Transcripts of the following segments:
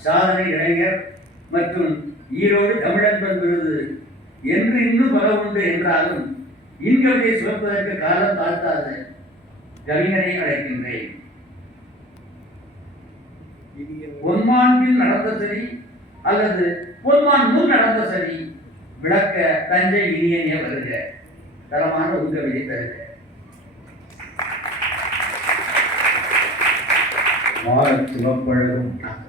சாதனை இளைஞர் மற்றும் ஈரோடு தமிழன்பன் விருது. என்று இன்னும் பல உண்டு என்றாலும் இன்கவியை சுமப்பதற்கு காலம் தாழ்த்தாத கவிஞரை அழைக்கின்றேன். பொன்மான்பில் நடந்த சரி அல்லது பொன்மான் முன் நடந்த சரி விளக்க தஞ்சை இனியனே வருக. தரமான உங்கவியை தருக. மாறச் சுமப்பழகும்.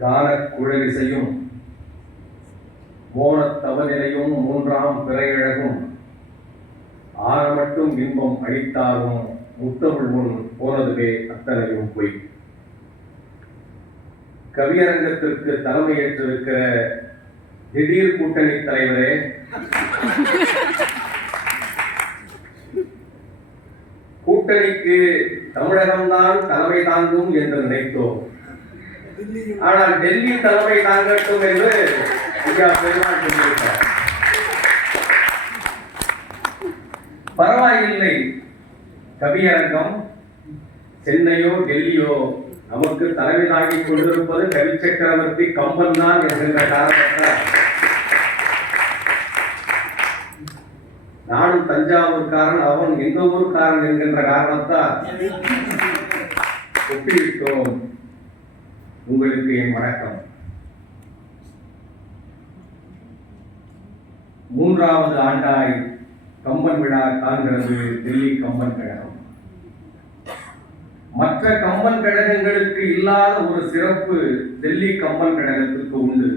கான குழலிசையும் மோன தவநிலையும் மூன்றாம் பிறையழகும். ஆரமட்டும் இன்பம் அழித்தாலும் முத்தமிழ் முன் போனதுவே அத்தனையும் பொய். கவியரங்கத்திற்கு தலைமையேற்றிருக்கிற திடீர் கூட்டணி தலைவரே கூட்டணிக்கு தமிழகம்தான் தலைமை தாங்கும் என்று நினைத்தோம். ஆனால் டெல்லி தலைமை தாங்கட்டும் என்று ஐயா பெருமாள் சொல்லியிருக்கிறார். பரவாயில்லை கவியரங்கம். சென்னையோ டெல்லியோ நமக்கு தலைமை தாங்கிக் கொண்டிருப்பது கவி சக்கரவர்த்தி கம்பன் தான் என்கின்ற காரணத்தால். நானும் தஞ்சாவூர்காரன் அவன் எந்த ஊர்க்காரன் என்கின்ற காரணத்தால் ஒப்பிட்டோம். உங்களுக்கு என் வணக்கம். மூன்றாவது ஆண்டாய் கம்பன் விழா காண்கிறது டெல்லி கம்பன் கழகம். மற்ற கம்பன் கழகங்களுக்கு இல்லாத ஒரு சிறப்பு டெல்லி கம்பன் கழகத்திற்கு உண்டு.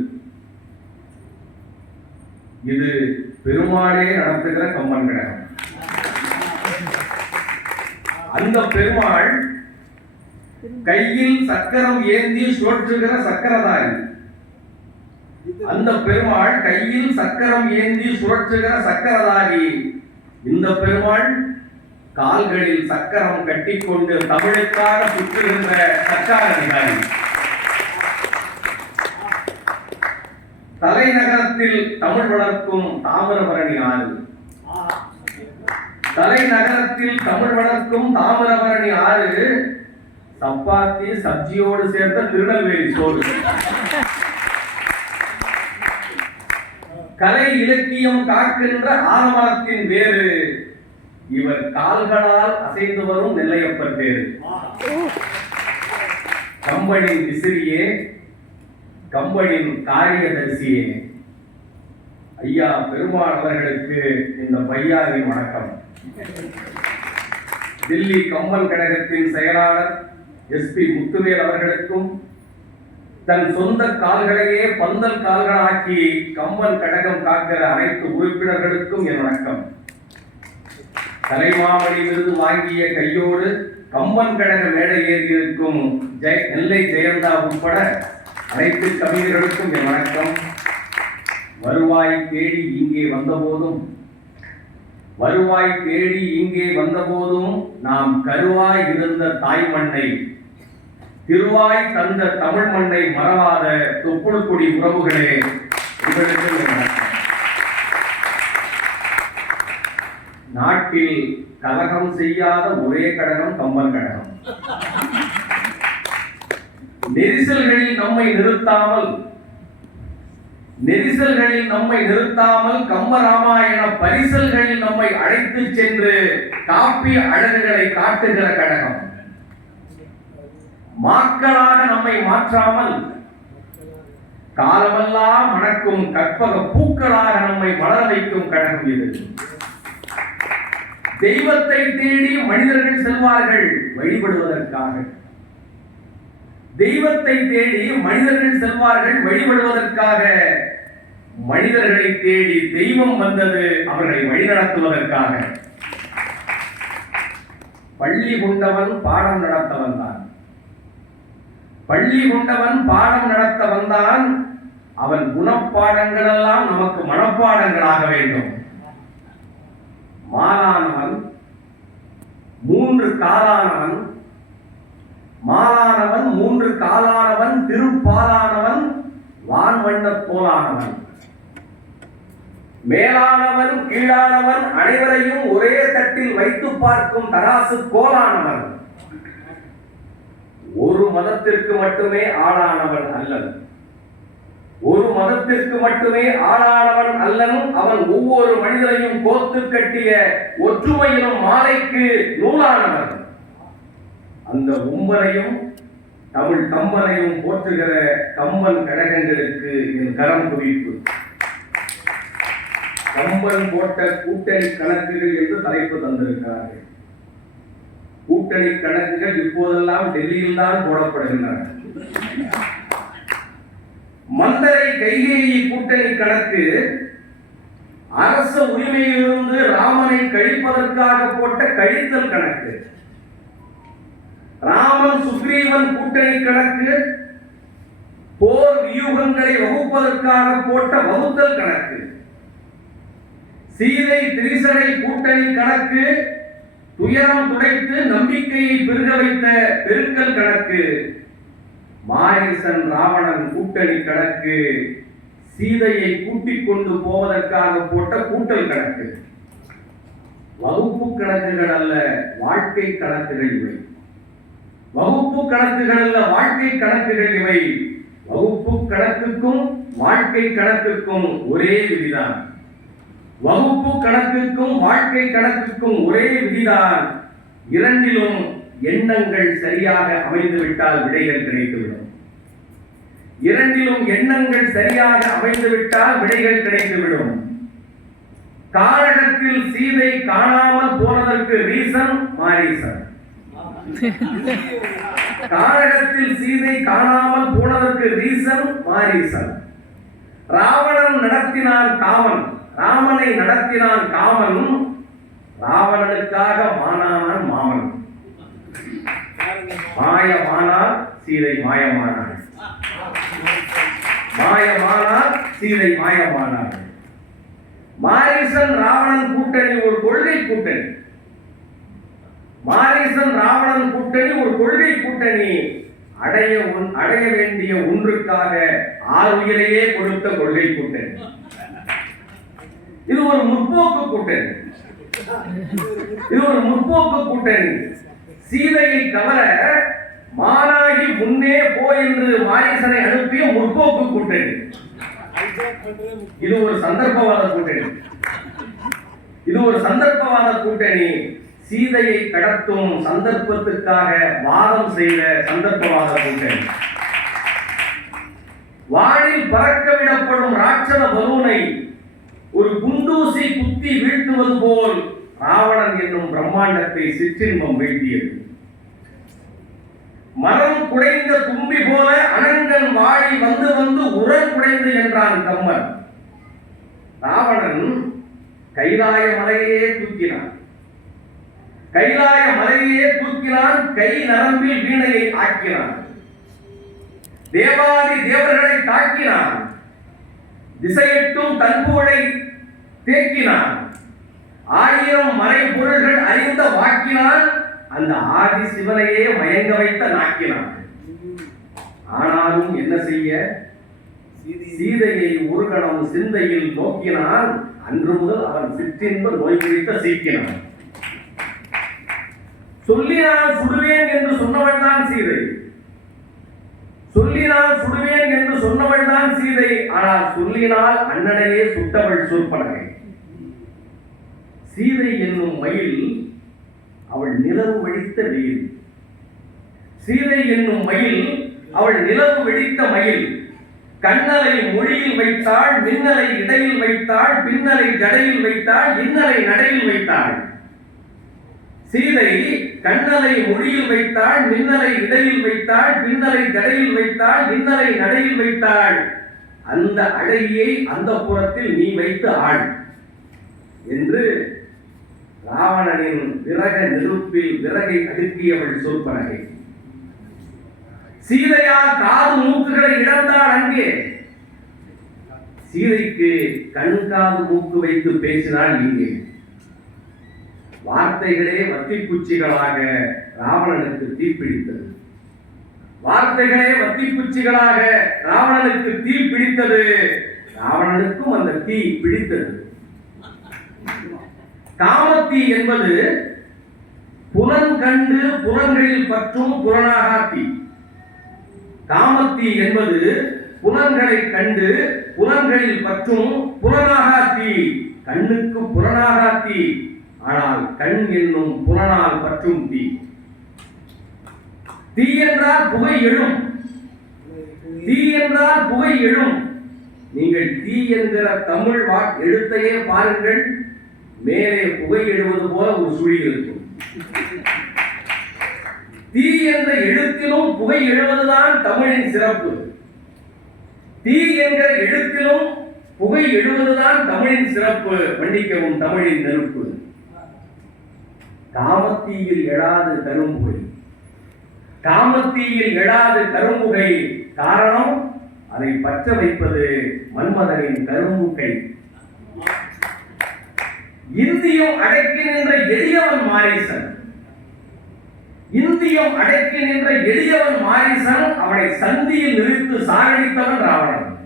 இது பெருமாளே நடத்துகிற கம்பன் கழகம். அந்த பெருமாள் கையில் சக்கரம் ஏந்தி சோற்றுகிற சக்கரதாரி. அந்த பெருமாள் கையில் சக்கரம் ஏந்தி சுழற்றுகிற சக்கரதாரி. இந்த பெருமாள் கால்களில் சக்கரம் கட்டிக்கொண்டு தமிழுக்காக சுற்றுகின்ற சக்காரதிகாரி. தலைநகரத்தில் தமிழ் வளர்க்கும் தாமிரபரணி ஆறு. தலைநகரத்தில் தமிழ் வளர்க்கும் தாமிரபரணி ஆறு சப்பாத்தி சப்ஜியோடு சேர்த்த திருநெல்வேலி சோறு. கலை இலக்கியம் காக்கின்ற ஆலமரத்தின் வேறு. இவர் கால்களால் அசைந்து வரும் நெல்லையப்பர் பேரு. கம்பனின் விசிறியே கம்பனின் காரியதரிசியே. ஐயா பெருமாள் அவர்களுக்கு இந்த பையாவின் வணக்கம். தில்லி கம்பல் கழகத்தின் செயலாளர் எஸ்பி முத்துவேல் அவர்களுக்கும் தன் சொந்த கால்களையே பந்தல் கால்களாக்கி கம்பன் கடகம் காக்கிற அனைத்து உறுப்பினர்களுக்கும் என் வணக்கம். தலைமாவடி விருது வாங்கிய கையோடு கம்பன் கழக மேடை ஏறியிருக்கும் ஜெய நெல்லை ஜெயந்தா உட்பட அனைத்து கவிஞர்களுக்கும் என் வணக்கம். வருவாய் தேடி இங்கே வந்தபோதும் வருவாய் தேடி இங்கே வந்தபோதும் நாம் கருவாய் இருந்த தாய் மண்ணை திருவாய் தந்த தமிழ் மண்ணை மறவாத தொப்புள்குடி உறவுகளே. உங்களுக்கு நாட்டில் கலகம் செய்யாத ஒரே கழகம் கம்பன் கழகம் நெரிசல்களில் நம்மை நிறுத்தாமல் நெரிசல்களில் நம்மை நிறுத்தாமல் கம்பராமாயண பரிசல்களில் நம்மை அழைத்து சென்று காப்பி அழகுகளை காட்டுகிற கழகம் மாக்களாக நம்மை மாற்றாமல் காலமெல்லாம் மணக்கும் கற்பக பூக்களாக நம்மை வளர வைக்கும் கழகம் இது. தெய்வத்தை தேடி மனிதர்கள் செல்வார்கள் வழிபடுவதற்காக. தெய்வத்தை தேடி மனிதர்கள் செல்வார்கள் வழிபடுவதற்காக. மனிதர்களை தேடி தெய்வம் வந்தது அவர்களை வழிநடத்துவதற்காக. பள்ளி கொண்டவன் பாடம் நடத்த வந்தான் பள்ளி கொண்டவன் பாடம் நடத்த வந்தான். அவன் குணப்பாடங்கள் எல்லாம் நமக்கு மனப்பாடங்களாக வேண்டும். மாலானவன் மூன்று காலானவன் மாலானவன் மூன்று காலானவன் திருப்பாலானவன் வான்வண்ணப் போலானவன் மேலானவன் கீழானவன் அனைவரையும் ஒரே தட்டில் வைத்து பார்க்கும் தராசு கோலானவன். ஒரு மதத்திற்கு மட்டுமே ஆளானவன் அல்லன். ஒரு மதத்திற்கு மட்டுமே ஆளானவன் அல்லன் அவன் ஒவ்வொரு மனிதனையும் கோத்து கட்டிய ஒற்றுமையிலும் மாலைக்கு நூலானவன். அந்த உம்பனையும் தமிழ் கம்பனையும் போற்றுகிற கம்பன் கழகங்களுக்கு என் கரம் குவிப்பு. கம்பன் போட்ட கூட்டணி கணக்குகள் என்று தலைப்பு தந்திருக்கிறார்கள். கூட்டணி கணக்குகள் இப்போதெல்லாம் டெல்லியில் தான் போடப்படுகின்றன. மந்தரை கைகேயி கூட்டணி கணக்கு அரச உரிமையிலிருந்து ராமனை கழிப்பதற்காக போட்ட கழித்தல் கணக்கு. ராமன் சுக்ரீவன் கூட்டணி கணக்கு போர் வியூகங்களை வகுப்பதற்காக போட்ட வகுத்தல் கணக்கு. சீதை திரிசடை கூட்டணி கணக்கு துயரம் துடைத்து நம்பிக்கையை பெருக வைத்த பெருக்கல் கணக்கு. மாரீசன் ராவணன் கூட்டணி கணக்கு. சீதையை கூட்டிக் கொண்டு போவதற்காக போட்ட கூட்டல் கணக்கு. வகுப்பு கணக்குகள் அல்ல வாழ்க்கை கணக்குகள் இவை. வகுப்பு கணக்குகள் அல்ல வாழ்க்கை கணக்குகள் இவை. வகுப்பு கணக்குக்கும் வாழ்க்கை கணக்குக்கும் ஒரே விதிதான். வகுப்பு கணக்கிற்கும் வாழ்க்கை கணக்குக்கும் ஒரே விதிதான். இரண்டிலும் எண்ணங்கள் சரியாக அமைந்துவிட்டால் விடைகள் கிடைத்துவிடும். இரண்டிலும் எண்ணங்கள் சரியாக அமைந்துவிட்டால் விடைகள் கிடைத்துவிடும். காரகத்தில் சீதை காணாமல் போனதற்கு ரீசன் மாரீசன் காரகத்தில் சீதை காணாமல் போனதற்கு ரீசன் மாரீசன் ராவணன் நடத்தினான் காவன். ராமனை நடத்தினான் காமன் ராவணனுக்காக மானானான் மாமன் மாயமானார் சீதை மாயமானார் மாயமானார் சீதை மாயமானார் மாரிசன் ராவணன் கூட்டணி ஒரு கொள்கை கூட்டணி. மாரிசன் ராவணன் கூட்டணி ஒரு கொள்கை கூட்டணி. அடைய ஒன்- அடைய வேண்டிய ஒன்றுக்காக ஆறுயிரையே கொடுத்த கொள்கை கூட்டணி. இது ஒரு முற்போக்கு கூட்டணி. இது ஒரு முற்போக்கு கூட்டணி. சீதையை கவர மாறாகி முன்னே போ என்று வாரிசனை அனுப்பிய முற்போக்கு கூட்டணி. இது ஒரு சந்தர்ப்பவாத கூட்டணி. இது ஒரு சந்தர்ப்பவாத கூட்டணி. சீதையை கடத்தும் சந்தர்ப்பத்துக்காக வாதம் செய்த சந்தர்ப்பவாத கூட்டணி. வானில் பறக்க விடப்படும் ராட்சத பலூனை ஒரு குண்டூசி குத்தி வீழ்த்துவது போல் ராவணன் என்னும் பிரம்மாண்டத்தை சிற்றின்பம் வீழ்த்தியது. மரம் குடைந்த தும்பி போல அனந்தன் வாழி வந்து வந்து உரம் குடைந்து என்றான் கம்மன். ராவணன் கைலாய மலையே தூக்கினான். கைலாய மலையே தூக்கினான் கை நரம்பில் வீணையை ஆக்கினான். தேவாதி தேவர்களை தாக்கினான். திசையெட்டும் தன்புகளை தேக்கினான். ஆயிரம் மறை பொருள்கள் அறிந்த வாக்கினான் அந்த ஆதி சிவனையே மயங்க வைத்த நாக்கினான். ஆனாலும் என்ன செய்ய? சீதையை ஒரு கணம் சிந்தையில் நோக்கினான் அன்று முதல் அவன் சிற்றின்ப நோய் குறித்த சீக்கினான். சொல்லினால் சுடுவேன் என்று சொன்னவன் தான் சீதை. சொல்லினால் சுடுவேன் என்று சொன்னவள் தான் சீதை. ஆனால் சொல்லினால் அண்ணனையே சுட்டவள் சொற்பனகை. சீதை என்னும் மயில் அவள் நிலவு வெடித்த வெயில். சீதை என்னும் மயில் அவள் நிலவு வெடித்த மயில். கண்ணலை மொழியில் வைத்தாள் மின்னலை இடையில் வைத்தாள் பின்னலை ஜடையில் வைத்தாள் இன்னலை நடையில் வைத்தாள். சீதை கண்ணலை மொழியில் வைத்தாள் மின்னலை இடையில் வைத்தாள் பின்னலை ஜடையில் வைத்தாள் இன்னலை நடையில் வைத்தாள். அந்த அழகியை அந்த புறத்தில் நீ வைத்து ஆள் என்று ராவணனின் விறக நெருப்பில் விறகை அடுக்கியவள் சொற்பனகை. சீதையால் காது மூக்குகளை இழந்தாள் அங்கே. சீதைக்கு கண் காது மூக்கு வைத்து பேசினாள் இங்கே வார்த்தைகளே வத்திக்குச்சிகளாக ராவணனுக்கு தீப்பிடித்தது. வார்த்தைகளே வத்திப்பூச்சிகளாக ராவணனுக்கு தீ பிடித்தது ராவணனுக்கும் அந்த தீ பிடித்தது. காமத்தீ என்பது புலன் கண்டு புலன்களில் பற்றும் புலனாகா தீ. காமத்தீ என்பது புலன்களை கண்டு புலன்களில் பற்றும் புலனாகாத்தி தீ. கண்ணுக்கு புலனாகா தீ. ஆனால் கண் என்னும் புலனால் பற்றும் தீ. தீ என்றால் புகை எழும். தீ என்றால் புகை எழும். நீங்கள் தீ என்கிற தமிழ் வா எழுத்தையே பாருங்கள். மேலே புகை எழுவது போல ஒரு சுழி இருக்கும். தீ என்ற எழுத்திலும் புகை எழுவதுதான் தமிழின் சிறப்பு. தீ என்கிற எழுத்திலும் புகை எழுவதுதான் தமிழின் சிறப்பு. மன்னிக்கவும் தமிழின் நெருப்பு. காமத்தீயில் எழாது கரும்புகை. காமத்தீயில் எழாது கரும்புகை காரணம் அதை பற்ற வைப்பது மன்மதனின் கரும்புகை. இந்தியம் அடக்கி நின்ற எளியவன் மாரீசன். இந்தியம் அடக்கி நின்ற எளியவன் மாரீசன் அவனை சந்தியில் நிறுத்து சாகடித்தவன் ராவணன்.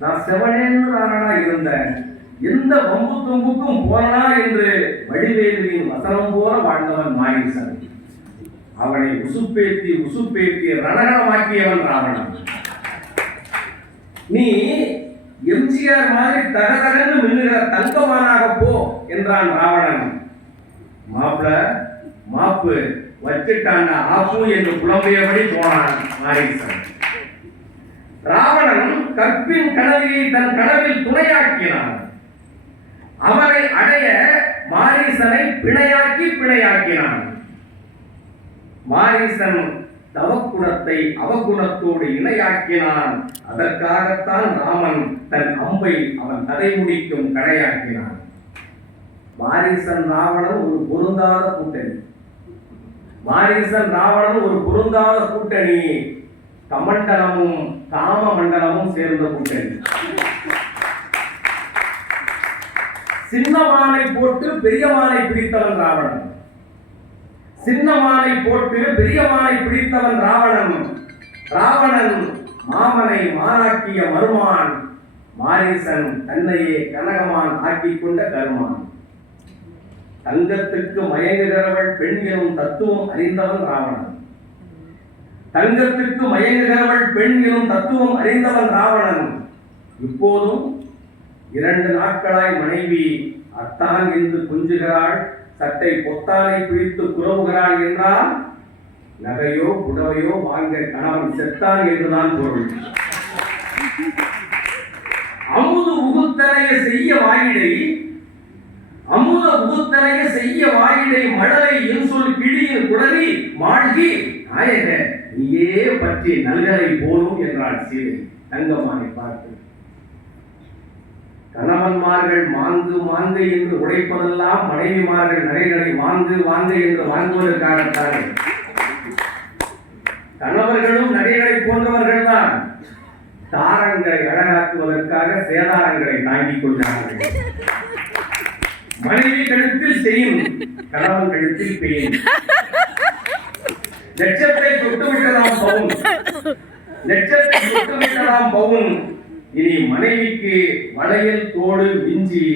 நான் செவனேன்னு ராவணனா இருந்தேன். எந்த வம்பு தொம்புக்கும் போனா என்று வடிவேலுவின் வசனம் போல வாழ்ந்தவன் மாரீசன் அவனை உசுப்பேத்தி உசுப்பேத்தி ரணகணமாக்கியவன் ராவணன். நீ எம்ஜிஆர் மாதிரி தகதகன்னு மின்னுகிற தங்கமானாக போ என்றான் ராவணன். மாப்பிள மாப்பு வச்சுட்டான் ஆப்பு என்று புலம்பியபடி போனான் மாரீசன் ராவணன் கற்பின் கனவியை தன் கனவில் துணையாக்கினான். அவனை அடைய மாரீசனை பிணையாக்கி பிணையாக்கினான். மாரீசன் தவக்குணத்தை அவகுணத்தோடு இணையாக்கினான். அதற்காகத்தான் ராமன் தன் அம்பை அவன் தடை முடிக்கும் கடையாக்கினான். மாரிசன் ராவணன் ஒரு பொருந்தாத கூட்டணி. மாரிசன் ராவணன் ஒரு பொருந்தாத கூட்டணி. கமண்டலமும் காம மண்டலமும் சேர்ந்த கூட்டணி. சின்ன மாலை போட்டு பெரிய மாலை பிடித்தவன் ராவணன். சின்ன மாலை போட்டு பெரிய மாலை பிடித்தவன் ராவணன். ராவணன் மாமனை மாறாக்கிய மருமான் மாரிசன் தன்னையே கனகமான் ஆக்கிக் கொண்ட கருமான். தங்கத்துக்கு மயங்குகிறவள் பெண் எனும் தத்துவம் அறிந்தவன் ராவணன். தங்கத்துக்கு மயங்குகிறவள் பெண் எனும் தத்துவம் அறிந்தவன் ராவணன். இப்போதும் இரண்டு நாட்களாய் மனைவி அத்தான் என்று கொஞ்சுகிறாள் சட்டை பொத்தானை பிடித்து குறவுகிறாள் என்றால் நகையோ புடவையோ வாங்க கணவன் செத்தான் என்றுதான் பொருள். அமுது உகுத்தனைய செய்ய வாயிடை அமுத உகுத்தனைய செய்ய வாயிடை மழலை இன்சொல் கிழியின் குடலி மாழ்கி நாயக நீயே பற்றி நல்கலை போலும் என்றாள் சீதை. தங்கம்மானை பார்த்து கணவன்மார்கள் மாந்து மாந்து என்று உழைப்பதெல்லாம் மனைவிமார்கள் நகைகளை வாந்து வாந்து என்று வாங்குவதற்காகத்தானே கணவர்களும் நடைகளை போன்றவர்கள் தான் தாரங்களை அழகாக்குவதற்காக சேதாரங்களை தாங்கிக் கொண்டார்கள். மனைவி கழுத்தில் செய்யும் கணவன் கழுத்தில் பெயின் லட்சத்தை தொட்டுவிட்டதாம் பவுன். லட்சத்தை தொட்டுவிட்டதாம் பவுன். இனி மனைவிக்கு வளையல் தோடு மிஞ்சி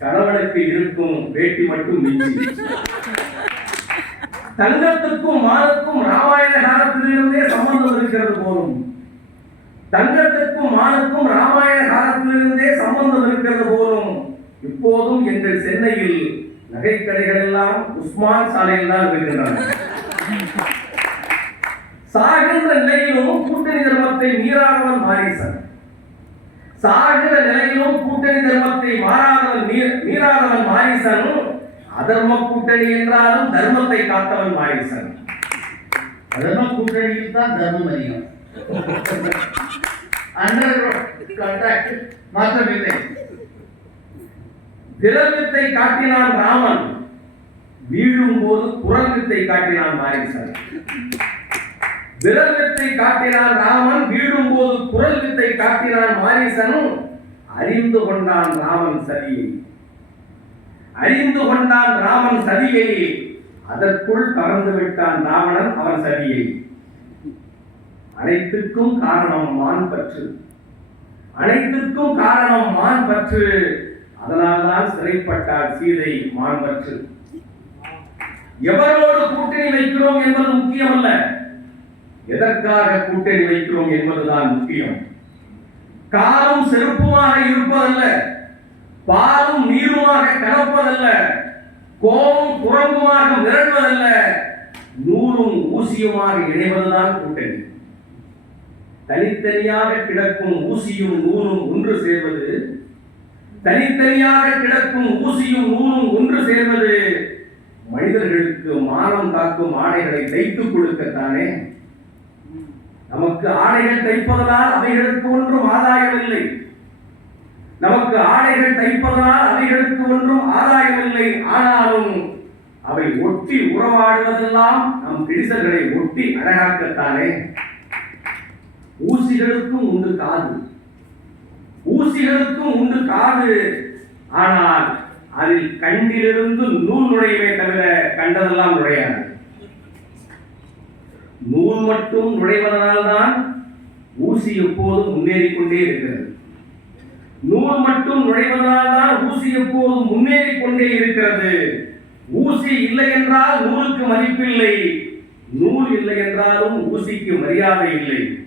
கணவனுக்கு இருக்கும் வேட்டி மட்டும் மிஞ்சி. தங்கத்துக்கும் மானுக்கும் ராமாயண காலத்திலிருந்தே சம்பந்தம் இருக்கிறது போலும். தங்கத்துக்கும் மானுக்கும் ராமாயண காலத்திலிருந்தே சம்பந்தம் இருக்கிறது போலும். இப்போதும் எங்கள் சென்னையில் நகைக்கடைகள் எல்லாம் உஸ்மான் சாலையில் தான் இருக்கின்றன. சாகின்ற நிலையிலும் கூட்டணி தர்மத்தை மீறாதவன் மாரீசன். சாகிற நிலையிலும் கூட்டணி தர்மத்தை மாறாதவன் மீறாதவன் மாரீசன் அதர்ம கூட்டணி என்றாலும் தர்மத்தை காத்தவன் மாரீசன். அதர்ம கூட்டணியில் தான் தர்மம் அதிகம். மாற்றமில்லை. விரல் வித்தை காட்டினான் ராமன் வீழும் போது குரல் வித்தை காட்டினான் மாரீசன். விரல் வித்தை காட்டினான் ராமன் வீழும் போது குரல் வித்தை காட்டினான் மாரீசன் அறிந்து கொண்டான் ராமன் சதியை. அறிந்து கொண்டான் ராமன் சதியை. அதற்குள் பறந்து விட்டான் ராவணன் அவன் சதியை. அனைத்துக்கும் காரணம் மான் பற்று. அனைத்துக்கும் காரணம் மான் பற்று. அதனால்தான் சிறைப்பட்டார் சீதை மான் பற்று. எவரோடு கூட்டணி வைக்கிறோம் என்பது முக்கியமல்ல. எதற்காக கூட்டணி வைக்கிறோம் என்பதுதான் முக்கியம். காலும் செருப்புமாக இருப்பதல்ல பாலும் நீருமாக கலப்பதல்ல கோபம் குரங்குமாக மிரள்வதல்ல நூலும் ஊசியுமாக இணைவதுதான் கூட்டணி. தனித்தனியாக கிடக்கும் ஊசியும் நூலும் ஒன்று சேர்வது தனித்தனியாக கிடக்கும் ஊசியும் நூலும் ஒன்று சேர்வது மனிதர்களுக்கு மானம் காக்கும் ஆடைகளை தைத்துக் கொடுக்கத்தானே? நமக்கு ஆடைகள் தைப்பதனால் அவைகளுக்கு ஒன்றும் ஆதாயம் இல்லை நமக்கு ஆடைகள் தைப்பதனால் அவைகளுக்கு ஒன்றும் ஆதாயம் இல்லை ஆனாலும் அவை ஒட்டி உறவாடுவதெல்லாம் நம் கிழிசல்களை ஒட்டி அழகாக்கத்தானே. ஊசிகளுக்கும் உண்டு காது. ஊசிகளுக்கும் உண்டு காது. ஆனால் அதில் கண்ணிலிருந்து நூல் நுழையவே தவிர கண்டதெல்லாம் நுழையாது. நூல் மட்டும் நுழைவதனால்தான் ஊசி எப்போதும் முன்னேறிக்கொண்டே இருக்கிறது. நூல் மட்டும் நுழைவதனால்தான் ஊசி எப்போதும் முன்னேறிக்கொண்டே இருக்கிறது. ஊசி இல்லை என்றால் நூலுக்கு மதிப்பில்லை. நூல் இல்லை என்றாலும் ஊசிக்கு மரியாதை இல்லை.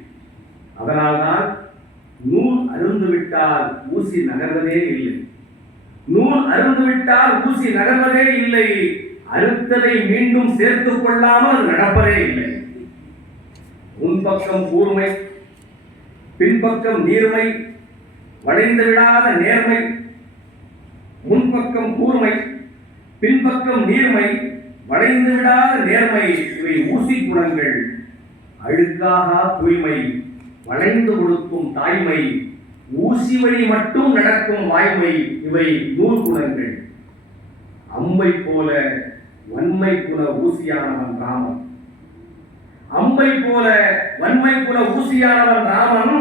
அதனால்தான் நூல் அருந்து விட்டால் ஊசி நகர்வதே இல்லை. நூல் அருந்துவிட்டால் ஊசி நகர்வதே இல்லை. அறுத்ததை மீண்டும் சேர்த்துக் கொள்ளாமல் நடப்பதே இல்லை. முன்பக்கம் கூர்மை பின்பக்கம் நீர்மை வளைந்து விடாத நேர்மை. முன்பக்கம் கூர்மை பின்பக்கம் நீர்மை வளைந்து விடாத நேர்மை. இவை ஊசி குணங்கள். அழுக்காகா தூய்மை வளைந்து கொடுக்கும் தாய்மை. ஊசி வழி மட்டும் நடக்கும் வாய்மை. இவை நூல் குணங்கள். அம்மை போல வன்மை குண ஊசியானவன் ராமன் அம்பை போல வன்மை குல ஊசியானவன் ராமன்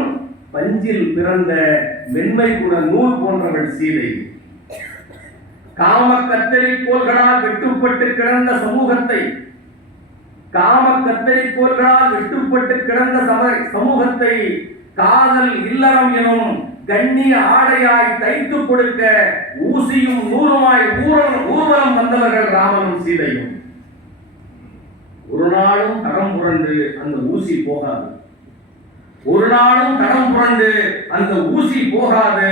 பஞ்சில் பிறந்த மென்மை குல நூல் போன்றவள் சீதை. காம கத்தரி கோல்களால் வெட்டுப்பட்டு கிடந்த சமூகத்தை காம கத்தரி கோல்களால் வெட்டுப்பட்டு கிடந்த சம சமூகத்தை காதல் இல்லறம் எனும் கண்ணிய ஆடையாய் தைத்து கொடுக்க ஊசியும் நூறுமாய் ஊரம் ஊர்வலம் வந்தவர்கள் ராமனும் சீதையும். ஒரு நாளும் தடம் புரண்டு அந்த ஊசி போகாது. ஒரு நாளும் தடம் புரண்டு அந்த ஊசி போகாது.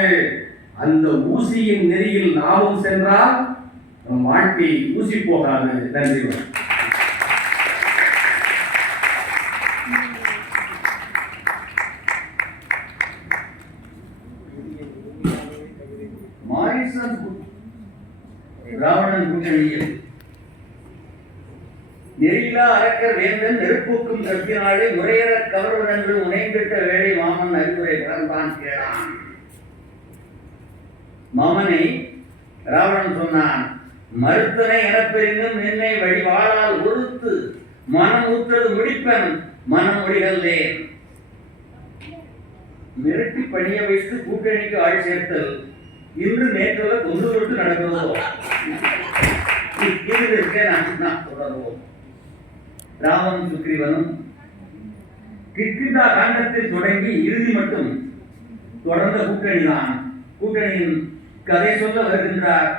அந்த ஊசியின் நெறியில் நாமும் சென்றால் நம் வாழ்க்கை ஊசி போகாது. நன்றி மாரிசன் ராவணன் கூட்டணியில் நெறியிலா அரக்கர் வேந்தன் நெருப்பூக்கும் கற்பினாலே முறையற கவர்வதென்று உணைந்திட்ட வேளை மாமன் அறிவுரை பிறந்தான் கேளான். மாமனை ராவணன் சொன்னான் மறுத்தனை எனப்பெரிந்தும் என்னை வழிவாளால் உறுத்து மனம் ஊற்றது முடிப்பன் மனம் ஒழிகல்லேன் மிரட்டி பணிய வைத்து கூட்டணிக்கு ஆள் சேர்த்தல் இன்று நேற்றுல கொண்டு விட்டு நடக்கிறதோ? இது இருக்கே நாம் தொடர்வோம். ராமன் சுக்ரீவனும் கிட்கிந்தா காண்டத்தில் தொடங்கி இறுதி மட்டும் தொடர்ந்த கூட்டணி தான் கூட்டணியின் கதை சொல்ல வருகின்றார்